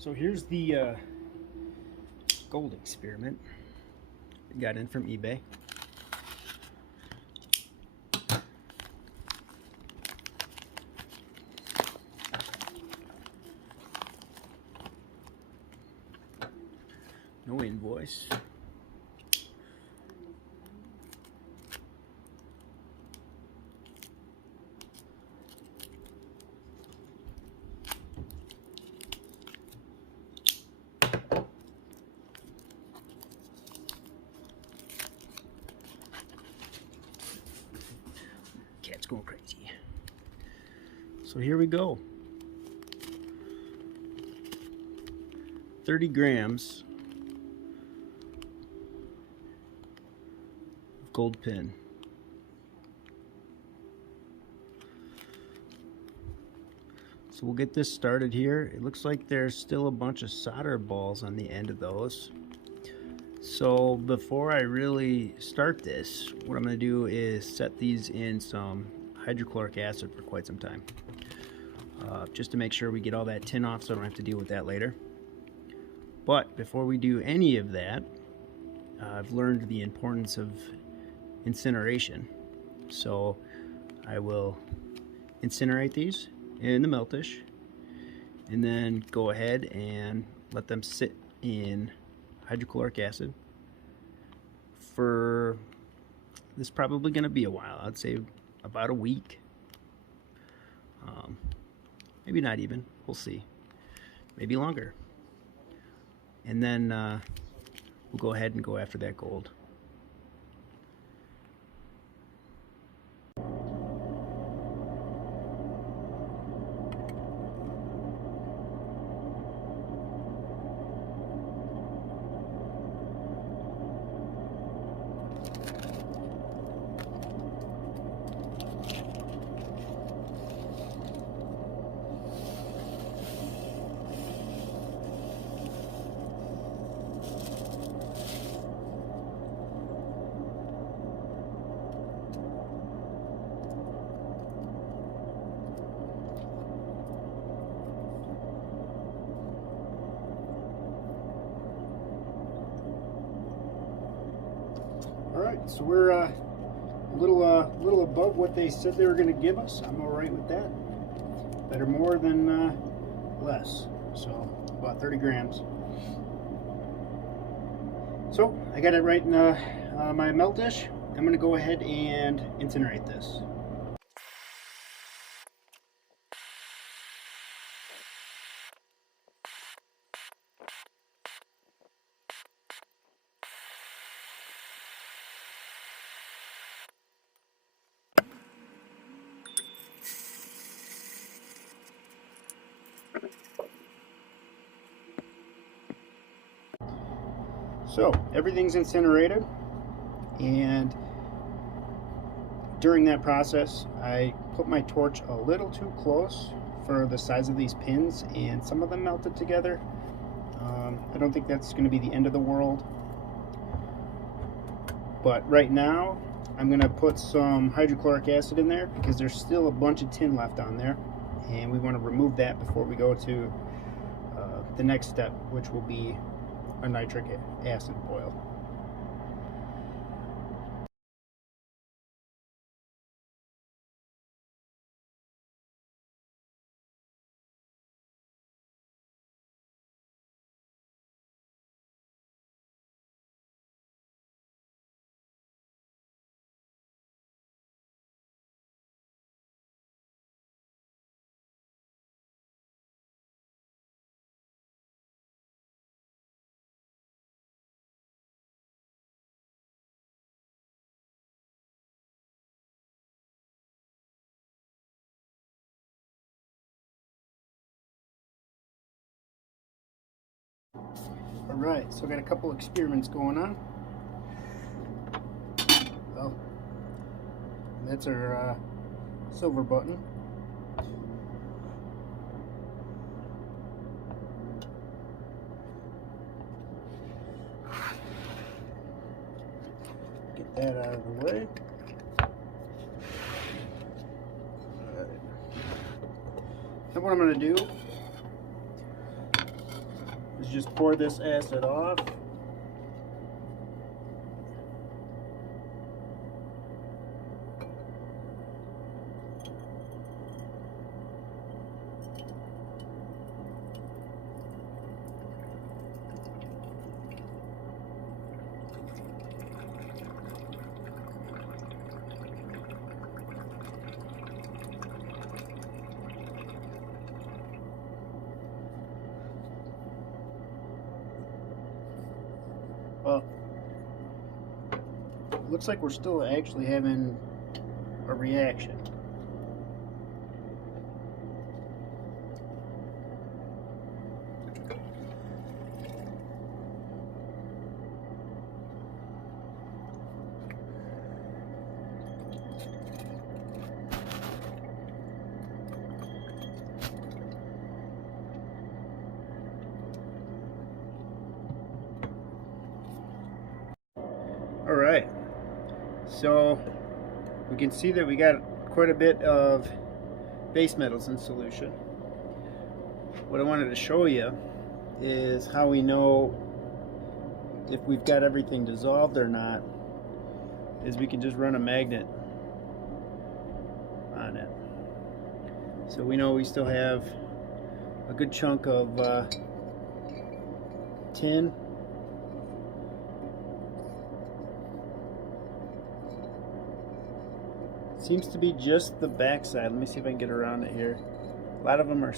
So here's the gold experiment. Got in from eBay. No invoice. Cat's going crazy. So here we go. 30 grams of gold pin. So we'll get this started here. It looks like there's still a bunch of solder balls on the end of those. So before I really start this, what I'm going to do is set these in some hydrochloric acid for quite some time. Just to make sure we get all that tin off so I don't have to deal with that later. But before we do any of that, I've learned the importance of incineration. So I will incinerate these in the melt dish and then go ahead and let them sit in hydrochloric acid for, this is probably going to be a while. I'd say about a week. Maybe not even, we'll see. Maybe longer. And then we'll go ahead and go after that gold. Alright, so we're a little above what they said they were going to give us. I'm alright with that. Better more than less. So, about 30 grams. So, I got it right in my melt dish. I'm going to go ahead and incinerate this. So everything's incinerated, and during that process I put my torch a little too close for the size of these pins, and some of them melted together. I don't think that's going to be the end of the world, but right now I'm going to put some hydrochloric acid in there because there's still a bunch of tin left on there, and we want to remove that before we go to the next step, which will be a nitric acid boil. Alright, so I got a couple experiments going on. Oh, that's our silver button. Get that out of the way. Alright. Then what I'm going to do just pour this acid off. Well, it looks like we're still actually having a reaction. All right, so we can see that we got quite a bit of base metals in solution. What I wanted to show you is how we know if we've got everything dissolved or not, is we can just run a magnet on it. So we know we still have a good chunk of tin. Seems to be just the backside. Let me see if I can get around it here. A lot of them are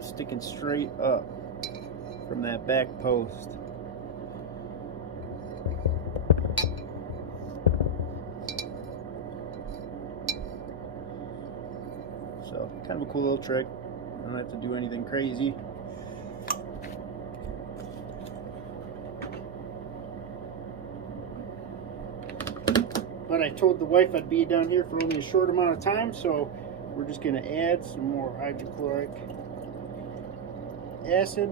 sticking straight up from that back post. So, kind of a cool little trick. I don't have to do anything crazy. But I told the wife I'd be down here for only a short amount of time, so we're just going to add some more hydrochloric acid,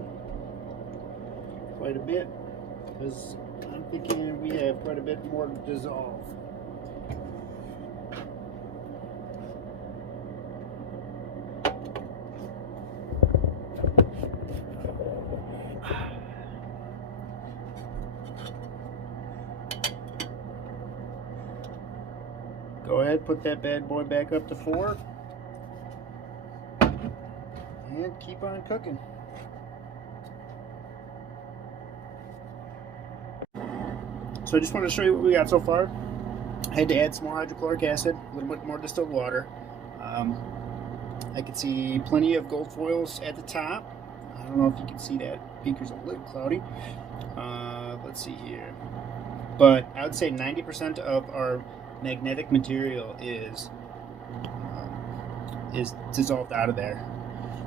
quite a bit, because I'm thinking we have quite a bit more to dissolve. Go ahead, put that bad boy back up to 4 and keep on cooking. So I just want to show you what we got so far. I had to add some more hydrochloric acid, a little bit more distilled water. I can see plenty of gold foils at the top. I don't know if you can see that. Beaker's a little cloudy. Let's see here. But I would say 90% of our magnetic material is dissolved out of there.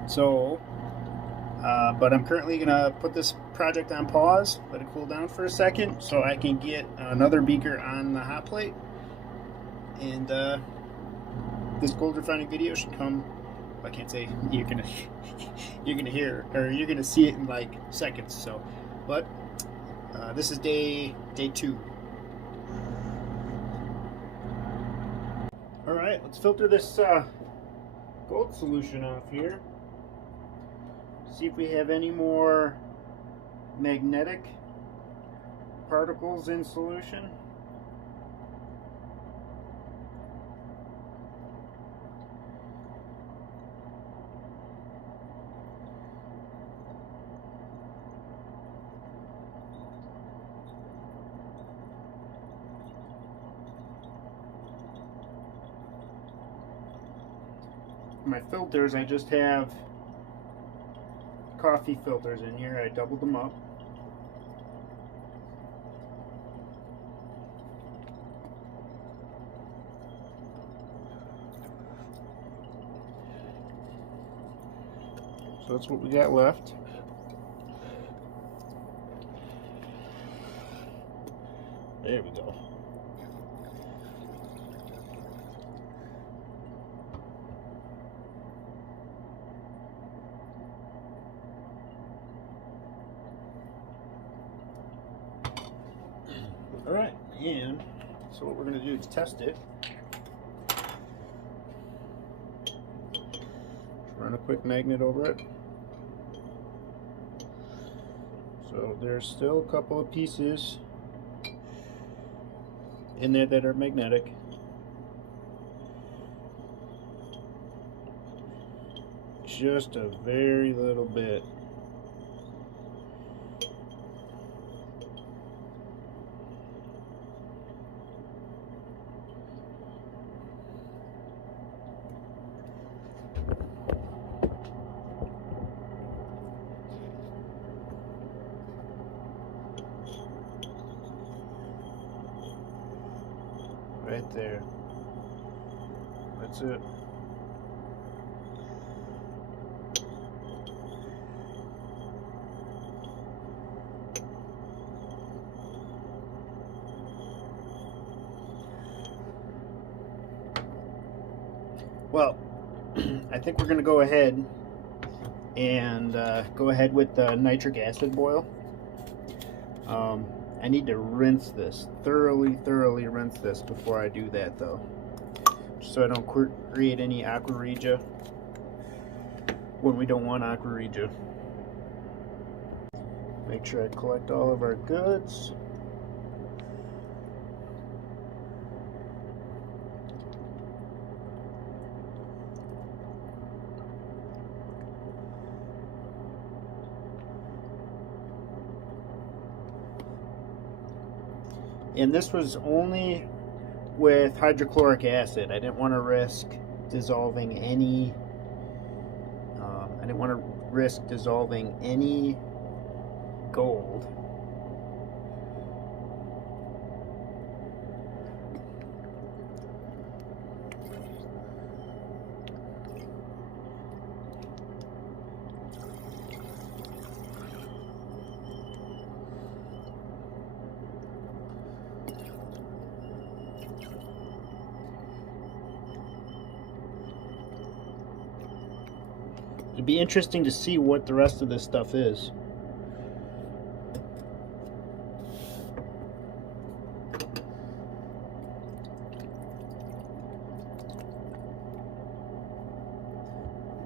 So, but I'm currently gonna put this project on pause, let it cool down for a second, so I can get another beaker on the hot plate, and this gold refining video should come. I can't say you're gonna hear, or you're gonna see it in like seconds. So, but this is day 2. All right, let's filter this gold solution off here. See if we have any more magnetic particles in solution. My filters, I just have coffee filters in here. I doubled them up. So that's what we got left. There we go. Alright, and so what we're going to do is test it. Run a quick magnet over it. So there's still a couple of pieces in there that are magnetic. Just a very little bit. Right there. That's it. Well, I think we're going to go ahead and go ahead with the nitric acid boil. I need to rinse this, thoroughly rinse this before I do that though, just so I don't create any aqua regia when we don't want aqua regia. Make sure I collect all of our goods. And this was only with hydrochloric acid. I didn't want to risk dissolving any. Gold. It'd be interesting to see what the rest of this stuff is. If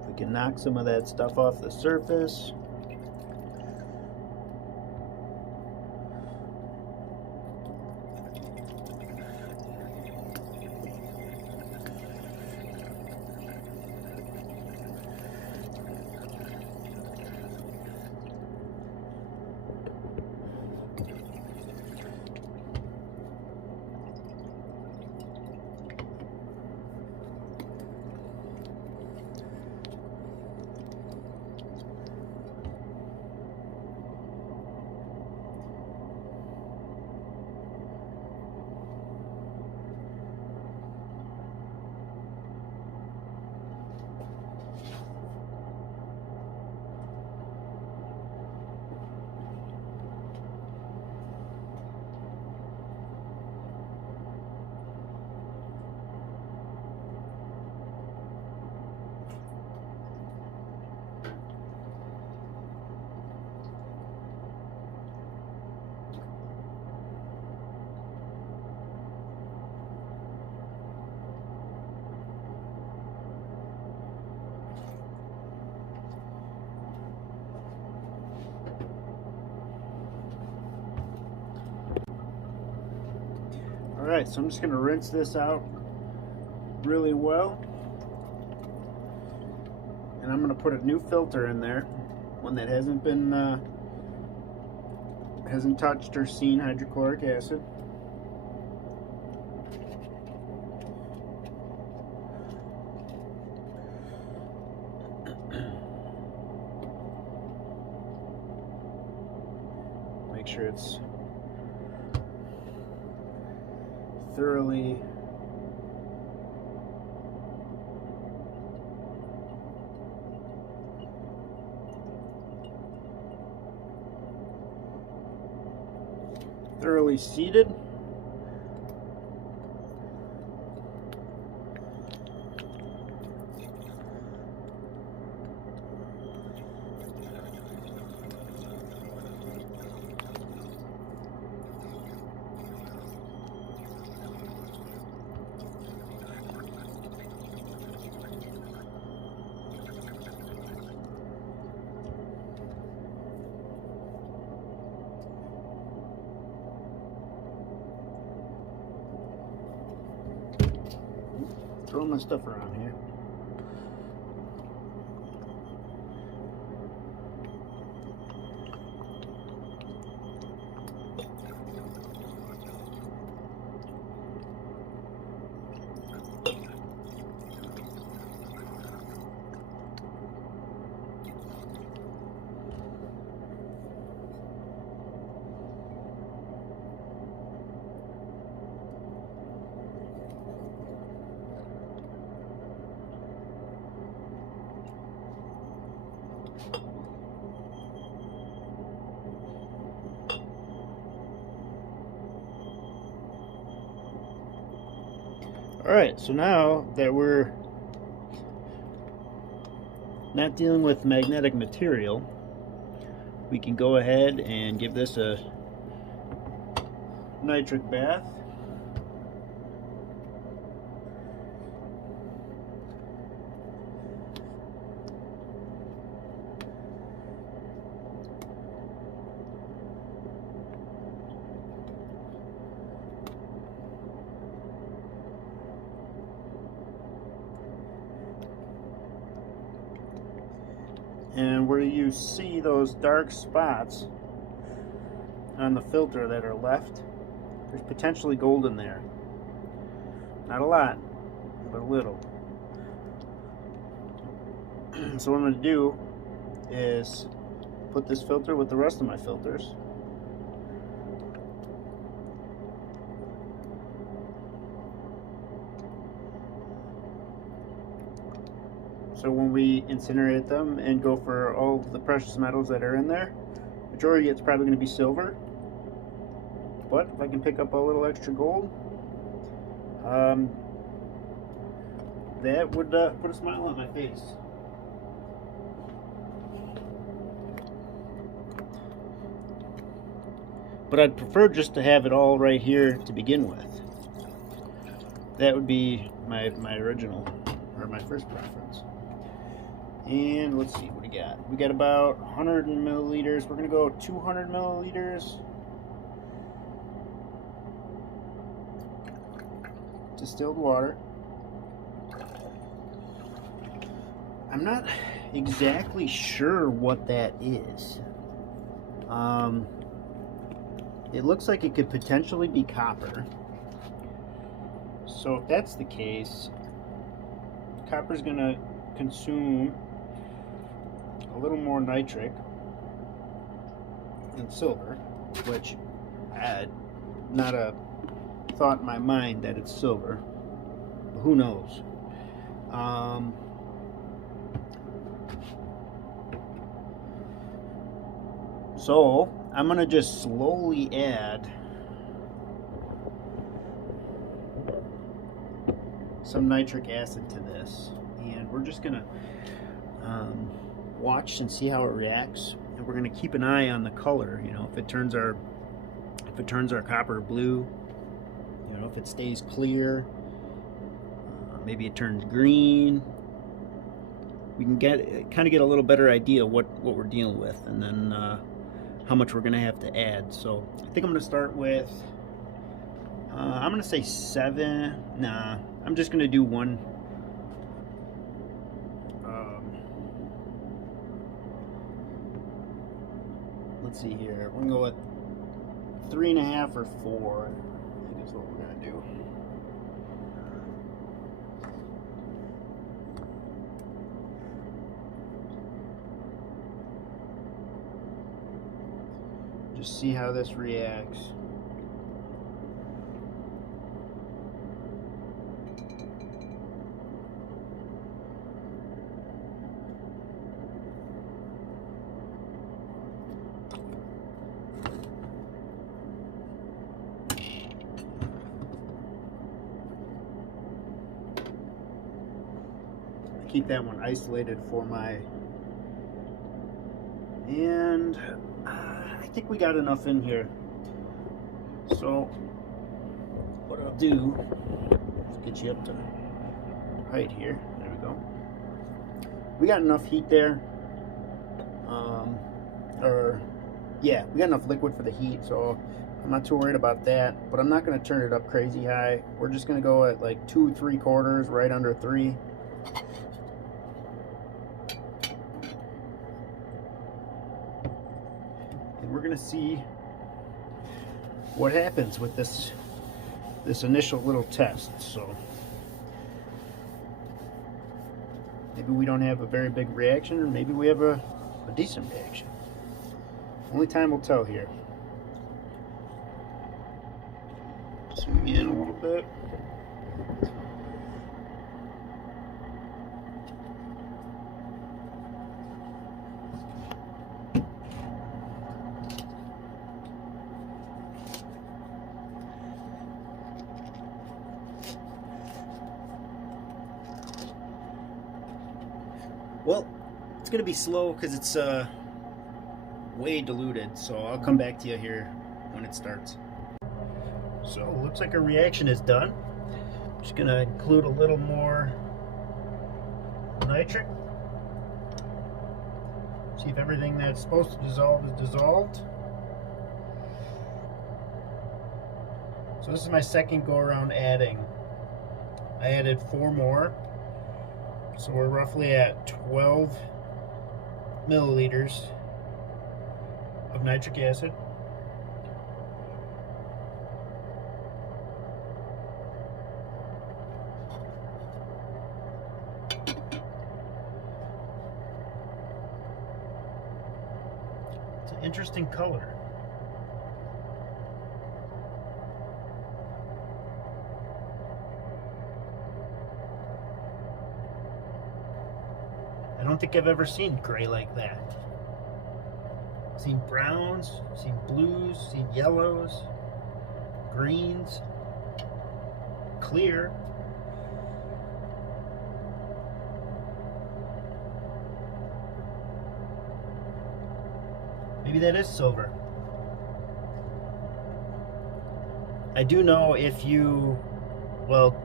we can knock some of that stuff off the surface. Alright, so I'm just going to rinse this out really well. And I'm going to put a new filter in there, one that hasn't been, hasn't touched or seen hydrochloric acid. Make sure it's thoroughly seated. Throwing my stuff around here. Alright, so now that we're not dealing with magnetic material, we can go ahead and give this a nitric bath. And where you see those dark spots on the filter that are left, there's potentially gold in there. Not a lot, but a little. So what I'm going to do is put this filter with the rest of my filters. So when we incinerate them and go for all the precious metals that are in there, majority it's probably going to be silver. But if I can pick up a little extra gold, that would put a smile on my face. But I'd prefer just to have it all right here to begin with. That would be my original, or my first preference. And let's see what we got. We got about 100 milliliters. We're going to go 200 milliliters. Distilled water. I'm not exactly sure what that is. It looks like it could potentially be copper. So if that's the case, copper's going to consume a little more nitric than silver, which I had not a thought in my mind that it's silver, but who knows. So I'm going to just slowly add some nitric acid to this, and we're just going to watch and see how it reacts, and we're going to keep an eye on the color. You know, if it turns our copper blue, you know, if it stays clear, maybe it turns green. We can kind of get a little better idea what we're dealing with, and then how much we're going to have to add. So I think I'm going to start with I'm going to say 7. Nah, I'm just going to do one. Let's see here. We're going to go with 3.5 or 4. I think is what we're going to do. Just see how this reacts. Keep that one isolated for my, and I think we got enough in here. So what I'll do is get you up to height here. There we go. We got enough heat there, we got enough liquid for the heat, so I'm not too worried about that, but I'm not going to turn it up crazy high. We're just going to go at like 2 3/4, right under 3. And we're going to see what happens with this initial little test. So maybe we don't have a very big reaction, or maybe we have a decent reaction. Only time will tell here. Zoom in a little bit. Well, it's going to be slow because it's way diluted, so I'll come back to you here when it starts. So it looks like a reaction is done. Just going to include a little more nitric. See if everything that's supposed to dissolve is dissolved. So this is my second go around adding. I added 4 more. So we're roughly at 12 milliliters of nitric acid. It's an interesting color. I don't think I've ever seen gray like that. I've seen browns, seen blues, seen yellows, greens, clear. Maybe that is silver. I do know if you, well,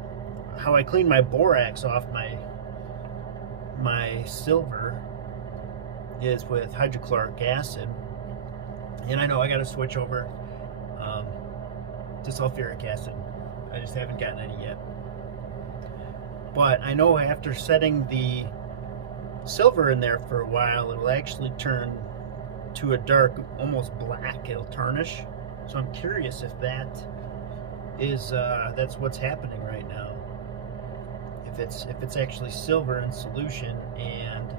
how I clean my borax off my silver is with hydrochloric acid, and I know I got to switch over to sulfuric acid. I just haven't gotten any yet. But I know after setting the silver in there for a while, it'll actually turn to a dark, almost black. It'll tarnish. So I'm curious if that is that's what's happening right now. If it's actually silver in solution and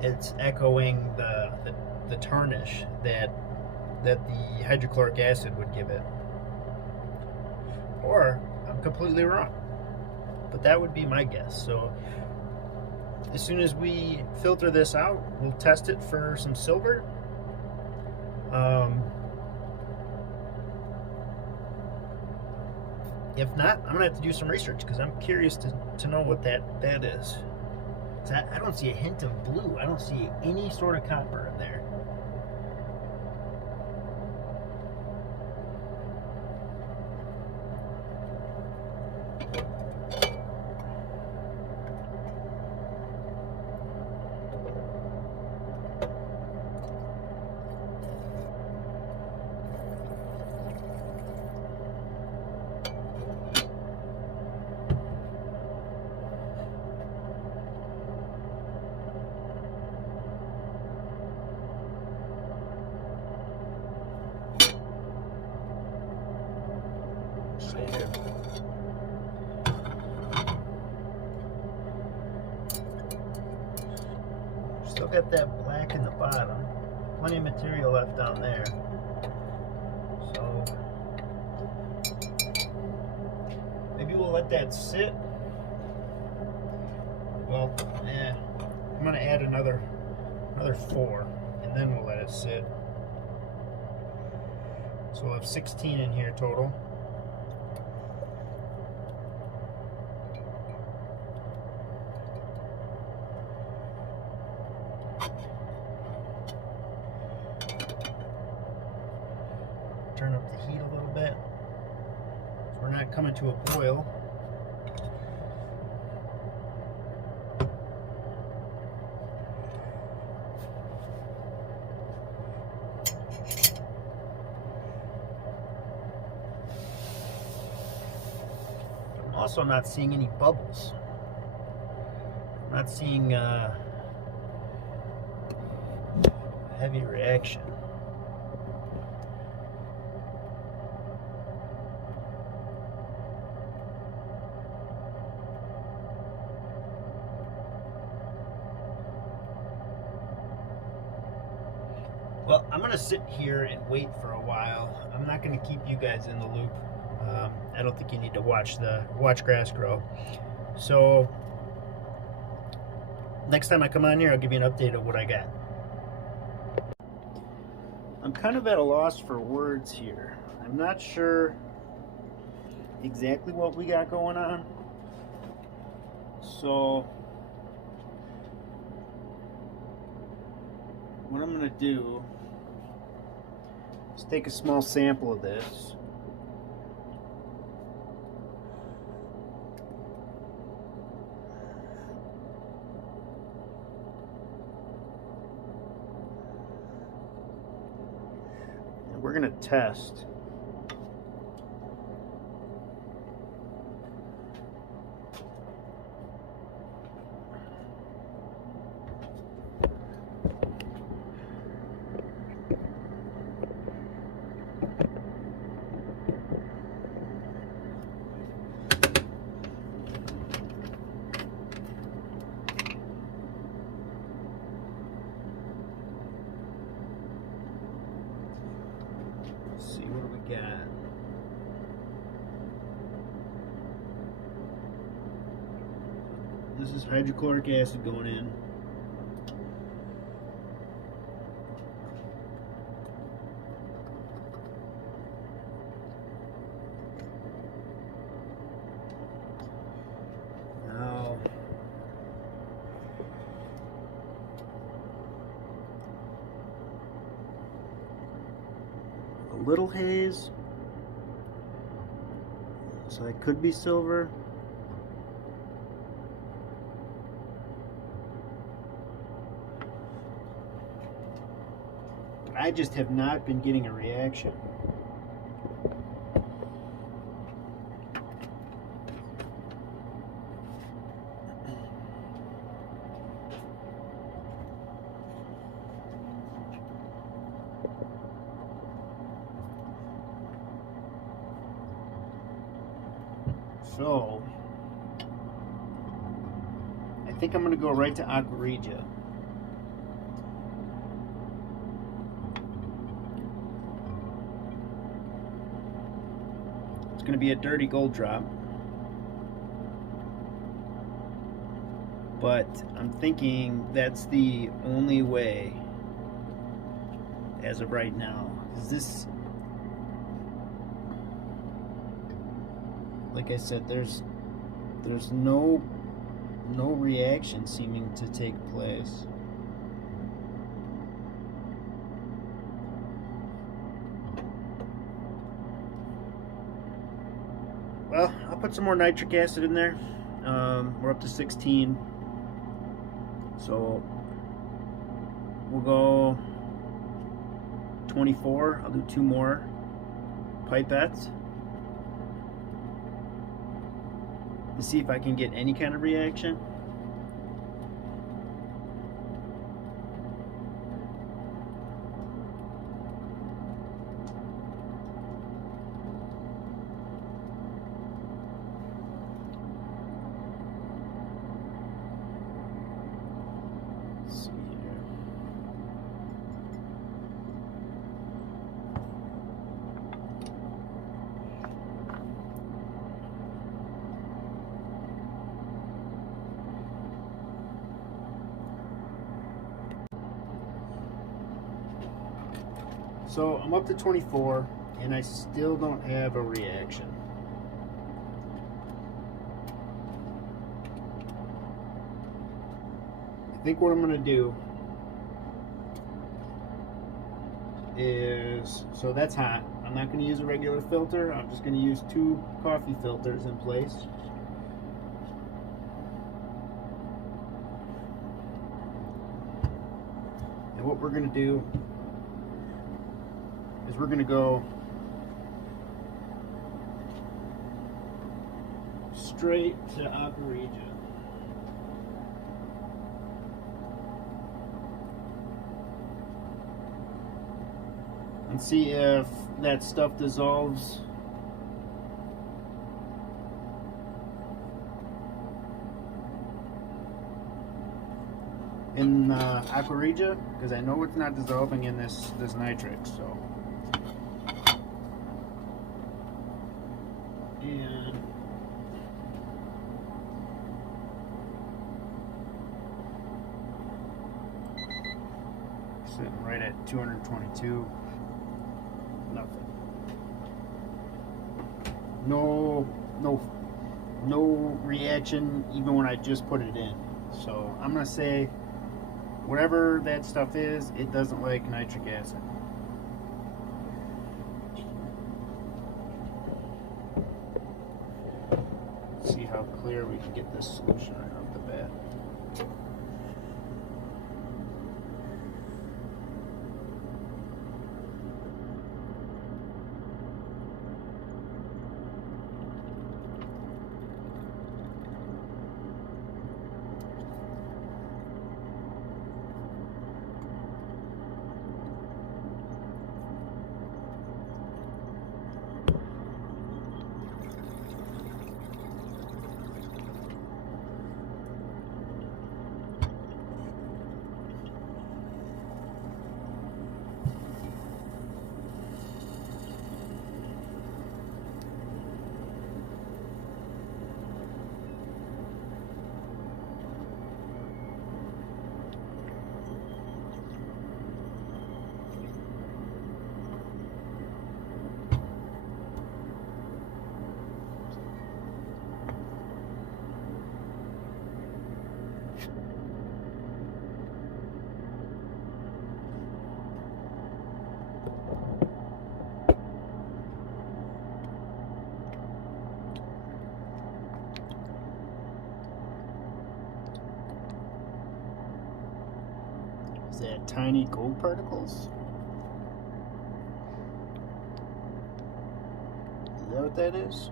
it's echoing the tarnish that the hydrochloric acid would give it, or I'm completely wrong. But that would be my guess. So as soon as we filter this out, we'll test it for some silver. If not, I'm gonna have to do some research because I'm curious to know what that is. I don't see a hint of blue. I don't see any sort of copper in there. Still got that black in the bottom. Plenty of material left down there. So maybe we'll let that sit. Well, I'm gonna add another 4, and then we'll let it sit. So we'll have 16 in here total. Turn up the heat a little bit. So we're not coming to a boil. also not seeing any bubbles. I'm not seeing heavy reaction. Well, I'm going to sit here and wait for a while. I'm not going to keep you guys in the loop. I don't think you need to watch grass grow. So next time I come on here, I'll give you an update of what I got. I'm kind of at a loss for words here. I'm not sure exactly what we got going on. So what I'm going to do is take a small sample of this. And we're going to test. See, what do we got? This is hydrochloric acid going in. Now, a little haze, so it could be silver. I just have not been getting a reaction. So I think I'm going to go right to aqua regia. It's going to be a dirty gold drop, but I'm thinking that's the only way as of right now. Is this, like I said, there's no reaction seeming to take place. Well, I'll put some more nitric acid in there. We're up to 16, so we'll go 24. I'll do 2 more pipettes to see if I can get any kind of reaction. Let's see here. So I'm up to 24 and I still don't have a reaction. I think what I'm going to do is, so that's hot. I'm not going to use a regular filter. I'm just going to use 2 coffee filters in place. And what we're going to do is we're going to go straight to aqua regia. And see if that stuff dissolves. In aqua regia, because I know it's not dissolving in this nitric. So, and sitting right at 222. Nothing. No reaction even when I just put it in. So I'm gonna say whatever that stuff is, it doesn't like nitric acid. Let's see how clear we can get this solution right off the bat. Is that tiny gold particles? Is that what that is?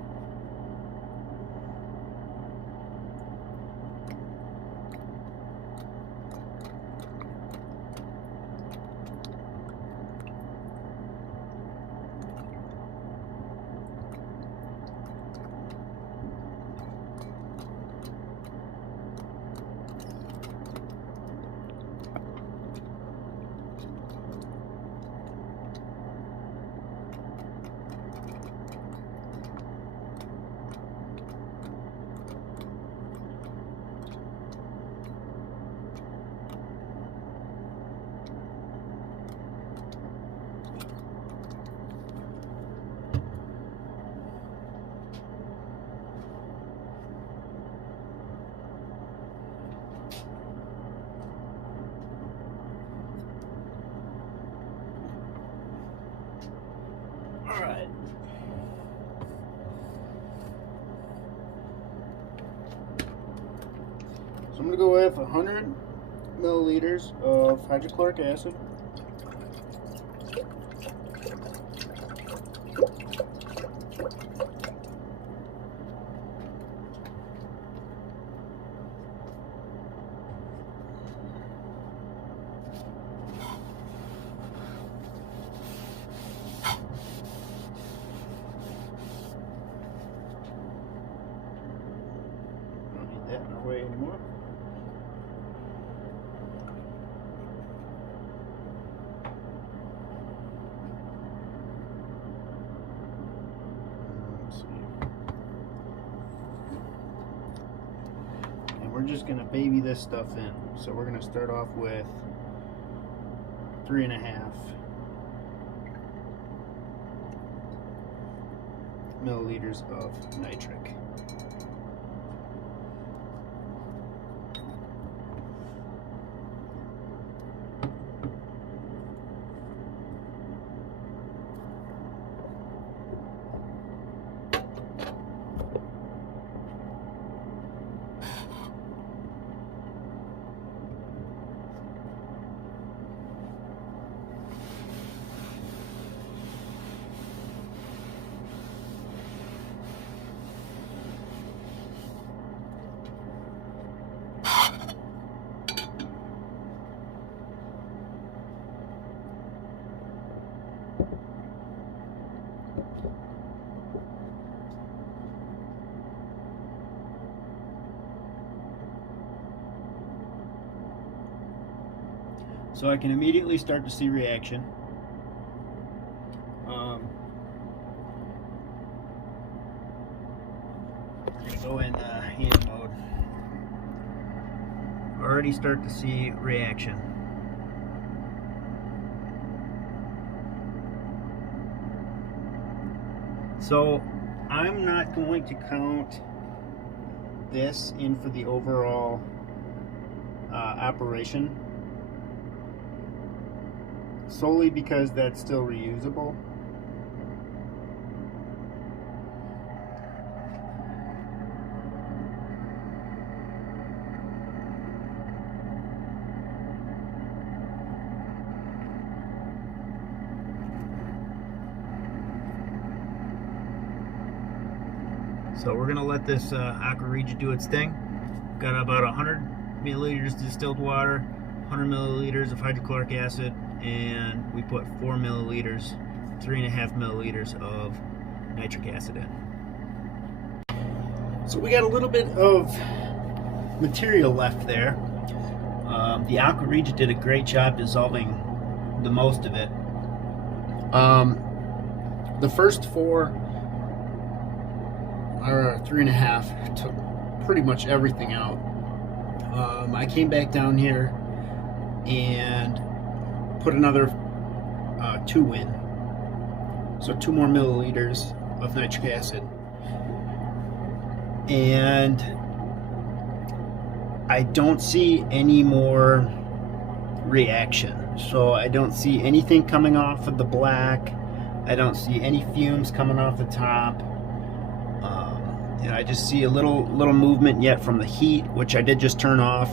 Alright. So I'm going to go with 100 milliliters of hydrochloric acid. That in our way anymore. Let's see. And we're just going to baby this stuff in. So we're going to start off with 3.5 milliliters of nitric. So I can immediately start to see reaction. I'm gonna go in hand mode. Already start to see reaction. So I'm not going to count this in for the overall operation, solely because that's still reusable. So we're gonna let this aqua regia do its thing. Got about 100 milliliters distilled water, 100 milliliters of hydrochloric acid, and we put 4 milliliters, 3.5 milliliters of nitric acid in. So we got a little bit of material left there. The aqua regia did a great job dissolving the most of it. The first 4 or 3.5 took pretty much everything out. I came back down here and put another 2 in, so 2 more milliliters of nitric acid, and I don't see any more reaction. So I don't see anything coming off of the black. I don't see any fumes coming off the top. And I just see a little movement yet from the heat, which I did just turn off.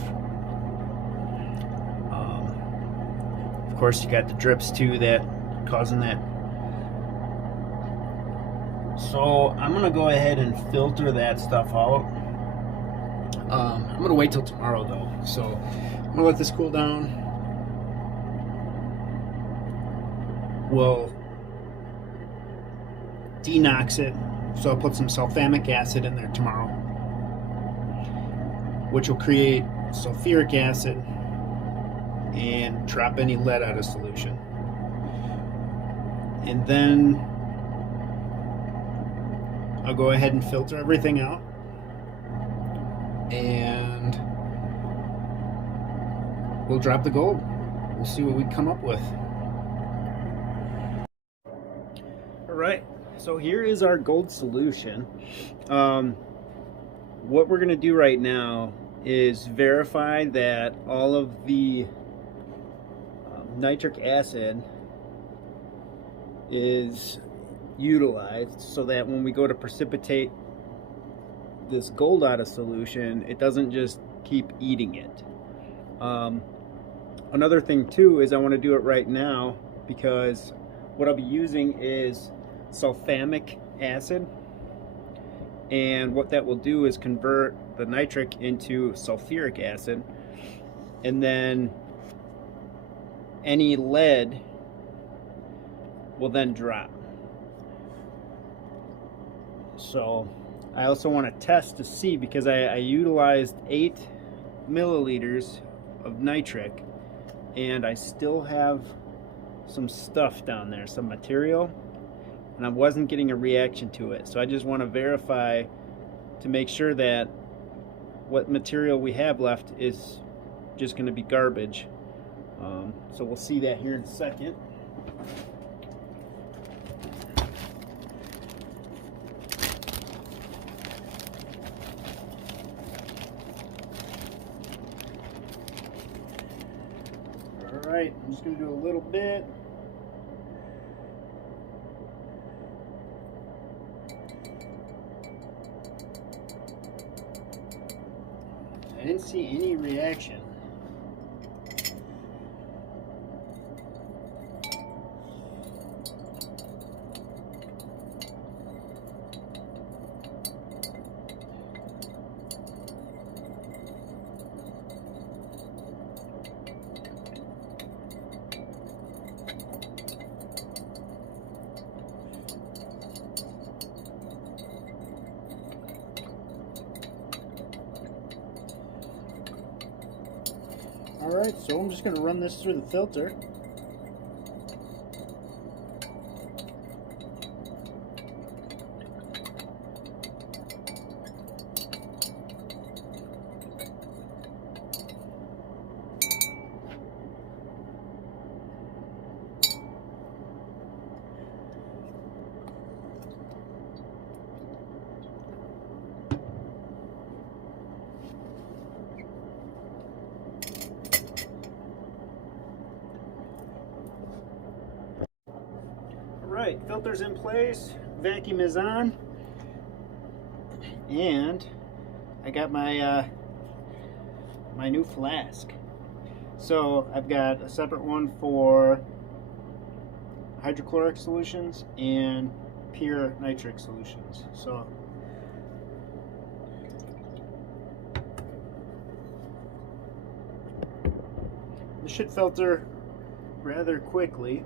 Of course, you got the drips too, that causing that. So I'm gonna go ahead and filter that stuff out. I'm gonna wait till tomorrow though. So I'm gonna let this cool down. We'll denox it. So I'll put some sulfamic acid in there tomorrow, which will create sulfuric acid and drop any lead out of solution. And then I'll go ahead and filter everything out, and we'll drop the gold. We'll see what we come up with. All right. So here is our gold solution. What we're going to do right now is verify that all of the nitric acid is utilized, so that when we go to precipitate this gold out of solution, it doesn't just keep eating it. Another thing too is I want to do it right now, because what I'll be using is sulfamic acid, and what that will do is convert the nitric into sulfuric acid, and then any lead will then drop. So I also want to test to see, because I utilized 8 milliliters of nitric, and I still have some stuff down there, some material, and I wasn't getting a reaction to it. So I just want to verify to make sure that what material we have left is just going to be garbage. So we'll see that here in a second. All right, I'm just going to do a little bit. I didn't see any reaction. Alright, so I'm just going to run this through the filter. Alright, filter's in place, vacuum is on, and I got my my new flask. So I've got a separate one for hydrochloric solutions and pure nitric solutions. So this should filter rather quickly.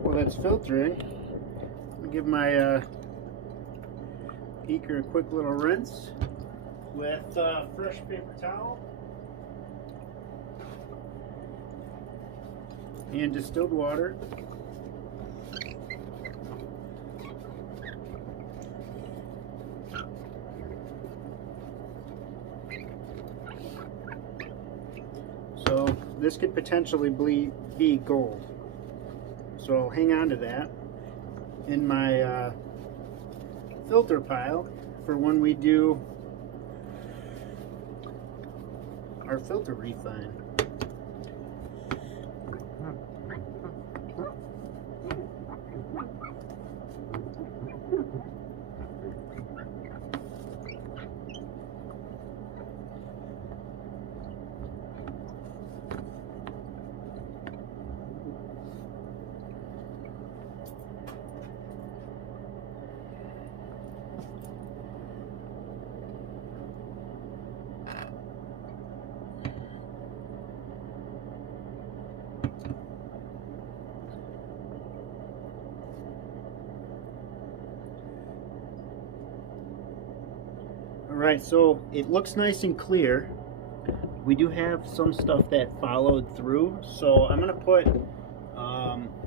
While that's filtering, I'll give my beaker a quick little rinse with fresh paper towel and distilled water. So this could potentially be gold. So I'll hang on to that in my filter pile for when we do our filter refine. Alright, so it looks nice and clear. We do have some stuff that followed through, so I'm going to put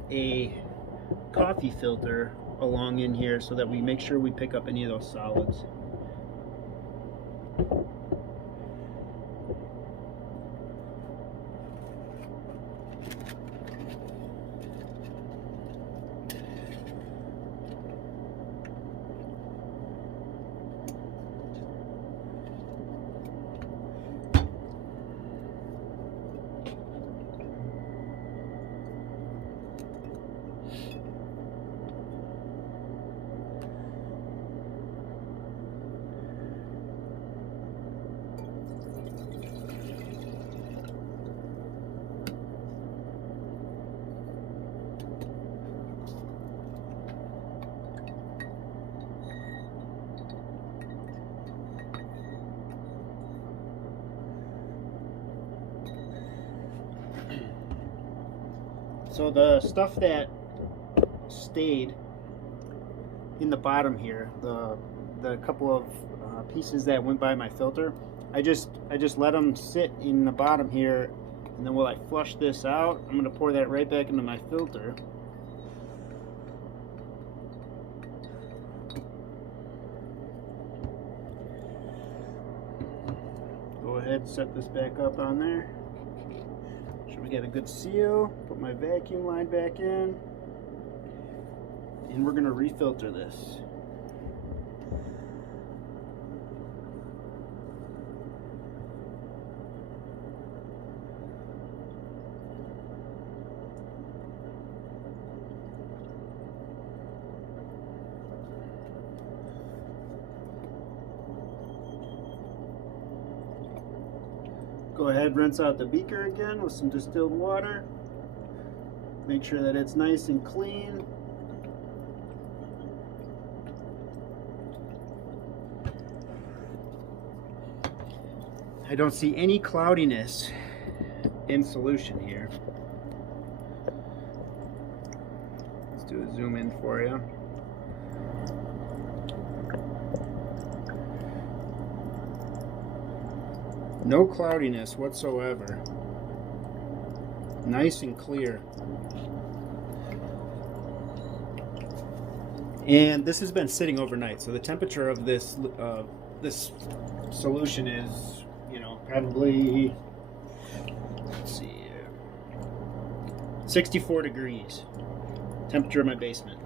a coffee filter along in here so that we make sure we pick up any of those solids. So the stuff that stayed in the bottom here, the couple of pieces that went by my filter, I just let them sit in the bottom here, and then while I flush this out, I'm going to pour that right back into my filter. Go ahead and set this back up on there. We get a good seal, put my vacuum line back in, and we're going to refilter this. Go ahead, rinse out the beaker again with some distilled water. Make sure that it's nice and clean. I don't see any cloudiness in solution here. Let's do a zoom in for you. No cloudiness whatsoever. Nice and clear. And this has been sitting overnight, so the temperature of this this solution is, you know, probably, let's see, 64 degrees. Temperature of my basement.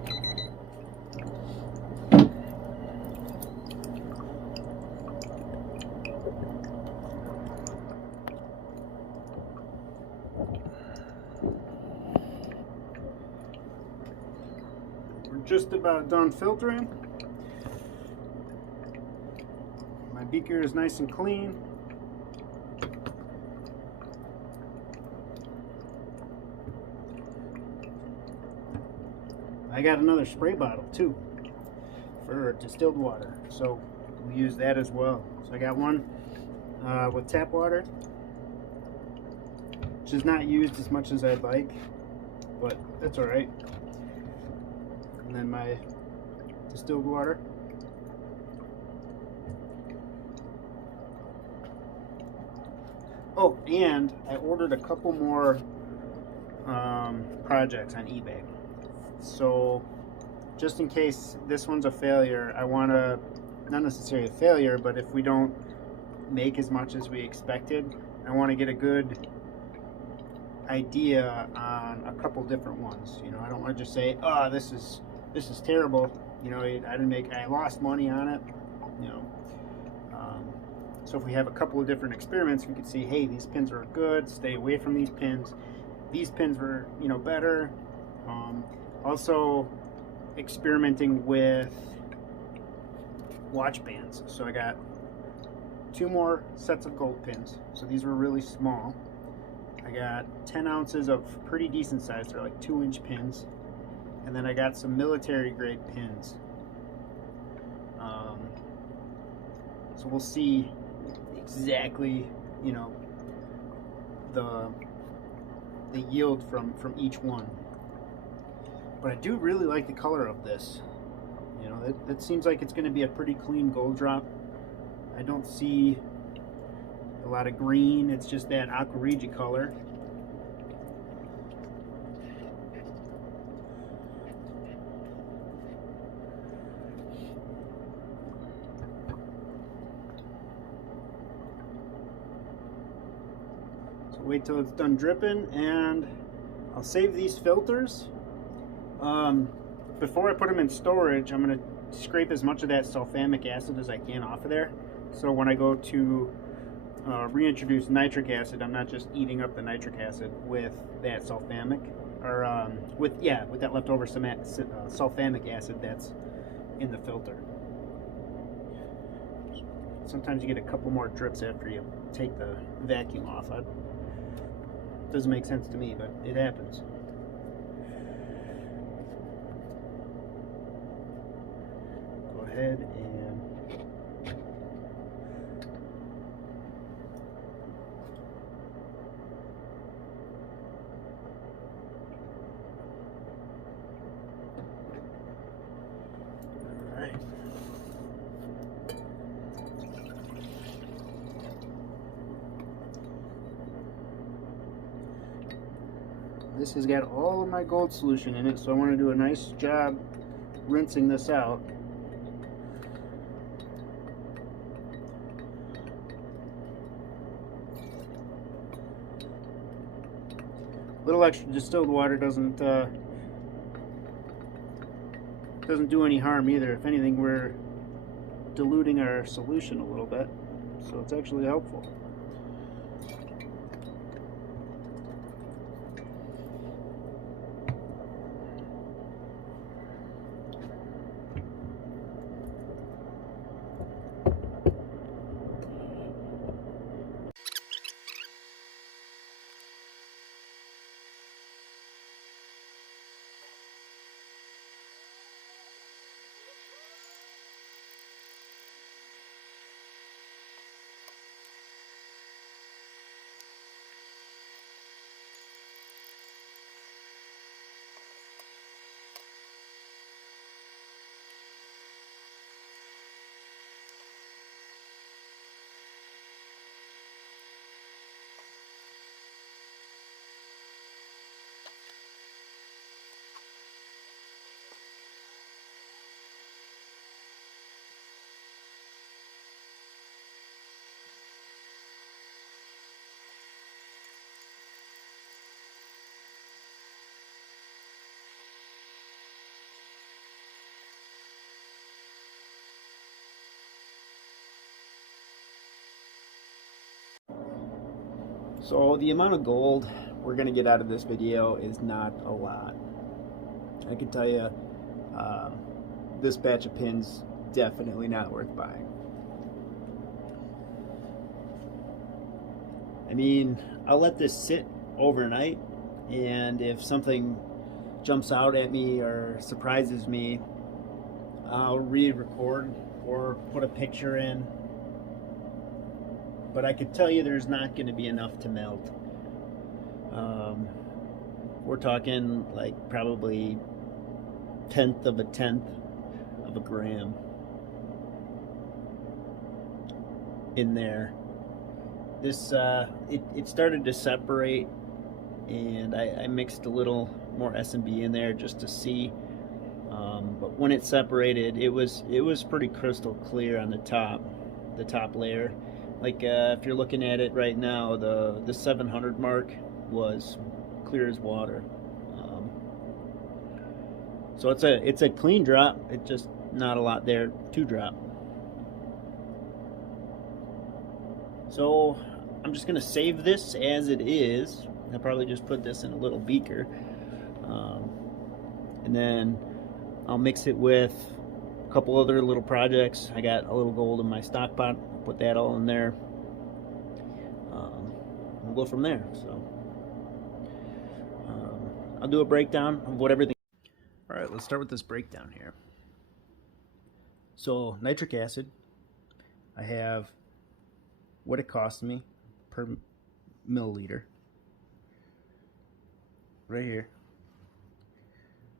We're just about done filtering. My beaker is nice and clean. I got another spray bottle too for distilled water, so we use that as well. So I got one with tap water, which is not used as much as I'd like, but that's all right. And then my distilled water. Oh, and I ordered a couple more projects on eBay. So just in case this one's a failure, I want to, not necessarily a failure, but if we don't make as much as we expected, I want to get a good idea on a couple different ones. You know, I don't want to just say, oh, this is terrible. You know, I lost money on it. You know, so if we have a couple of different experiments, we could see, hey, these pins are good. Stay away from these pins. These pins were, you know, better. Also experimenting with watch bands. So I got 2 more sets of gold pins. So these were really small. I got 10 ounces of pretty decent size. They're like 2-inch pins. And then I got some military grade pins. So we'll see exactly, you know, the yield from each one. But I do really like the color of this. You know, it seems like it's going to be a pretty clean gold drop. I don't see a lot of green. It's just that aqua regia color. So wait till it's done dripping, and I'll save these filters. Before I put them in storage, I'm going to scrape as much of that sulfamic acid as I can off of there. So when I go to reintroduce nitric acid, I'm not just eating up the nitric acid with that sulfamic, or with that leftover sulfamic acid that's in the filter. Sometimes you get a couple more drips after you take the vacuum off. It doesn't make sense to me, but it happens. Ahead and all right. This has got all of my gold solution in it, so I want to do a nice job rinsing this out. A little extra distilled water doesn't do any harm either. If anything, we're diluting our solution a little bit, so it's actually helpful. So the amount of gold we're going to get out of this video is not a lot. I can tell you this batch of pins definitely not worth buying. I mean, I'll let this sit overnight, and if something jumps out at me or surprises me, I'll re-record or put a picture in. But I could tell you there's not going to be enough to melt. We're talking like probably 1/10 of a gram in there. This it started to separate, and I mixed a little more S&B in there just to see. But when it separated, it was pretty crystal clear on the top layer. Like if you're looking at it right now, the 700 mark was clear as water. So it's a clean drop. It's just not a lot there to drop. So I'm just gonna save this as it is. I'll probably just put this in a little beaker, and then I'll mix it with a couple other little projects. I got a little gold in my stock pot. Put that all in there. We'll go from there. So I'll do a breakdown of what everything. All right, let's start with this breakdown here. So nitric acid, I have what it cost me per milliliter right here,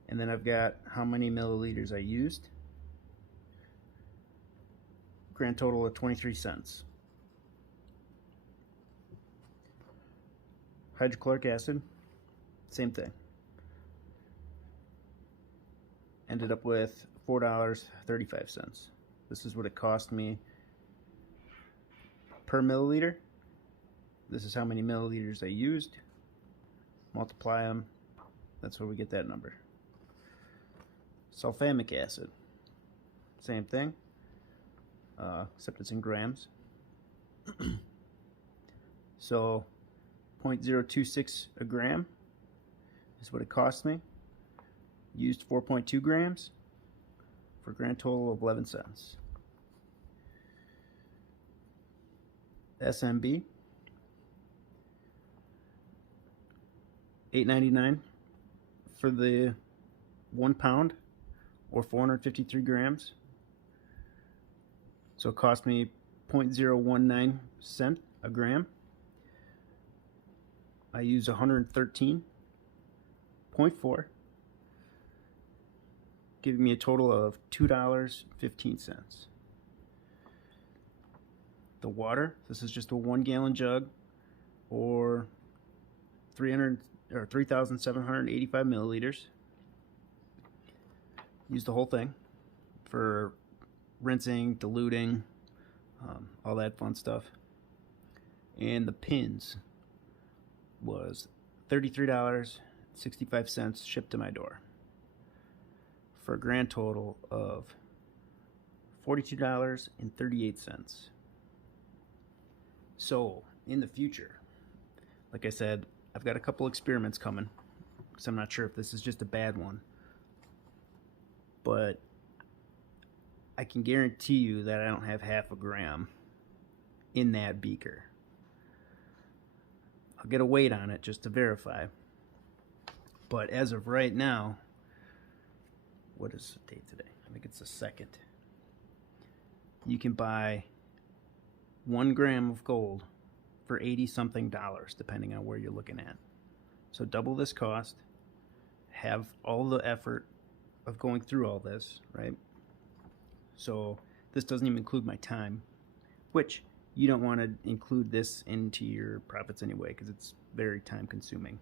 and then I've got how many milliliters I used. Grand total of 23 cents. Hydrochloric acid, same thing. Ended up with $4.35. This is what it cost me per milliliter. This is how many milliliters I used. Multiply them. That's where we get that number. Sulfamic acid, same thing. Except it's in grams. So 0.026 a gram is what it cost me. Used 4.2 grams for a grand total of 11 cents. SMB, $8.99 for the 1 pound or 453 grams. So it cost me 0.019 cent a gram. I use 113.4, giving me a total of $2.15. The water, this is just a 1 gallon jug, or 3,785 milliliters. Use the whole thing for rinsing, diluting, all that fun stuff. And the pins was $33.65 shipped to my door for a grand total of $42.38. So in the future, like I said, I've got a couple experiments coming, because I'm not sure if this is just a bad one, but I can guarantee you that I don't have half a gram in that beaker. I'll get a weight on it just to verify. But as of right now, what is the date today? I think it's the 2nd. You can buy 1 gram of gold for $80-something, depending on where you're looking at. So double this cost, have all the effort of going through all this, right? So this doesn't even include my time, which you don't want to include this into your profits anyway, because it's very time consuming.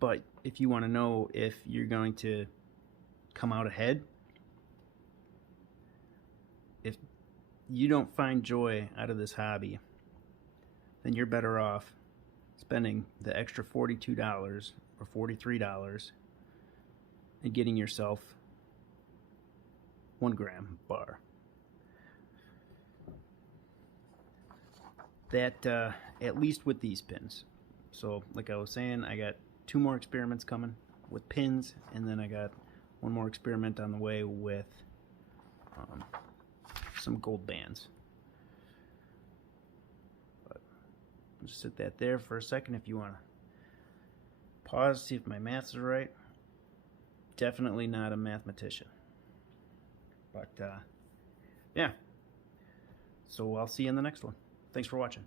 But if you want to know if you're going to come out ahead, if you don't find joy out of this hobby, then you're better off spending the extra $42 or $43 and getting yourself 1 gram bar. that at least with these pins. So like I was saying, I got 2 more experiments coming with pins, and then I got 1 more experiment on the way with some gold bands. But I'll just sit that there for a second if you want to pause, see if my maths is right. Definitely not a mathematician. But yeah. So I'll see you in the next one. Thanks for watching.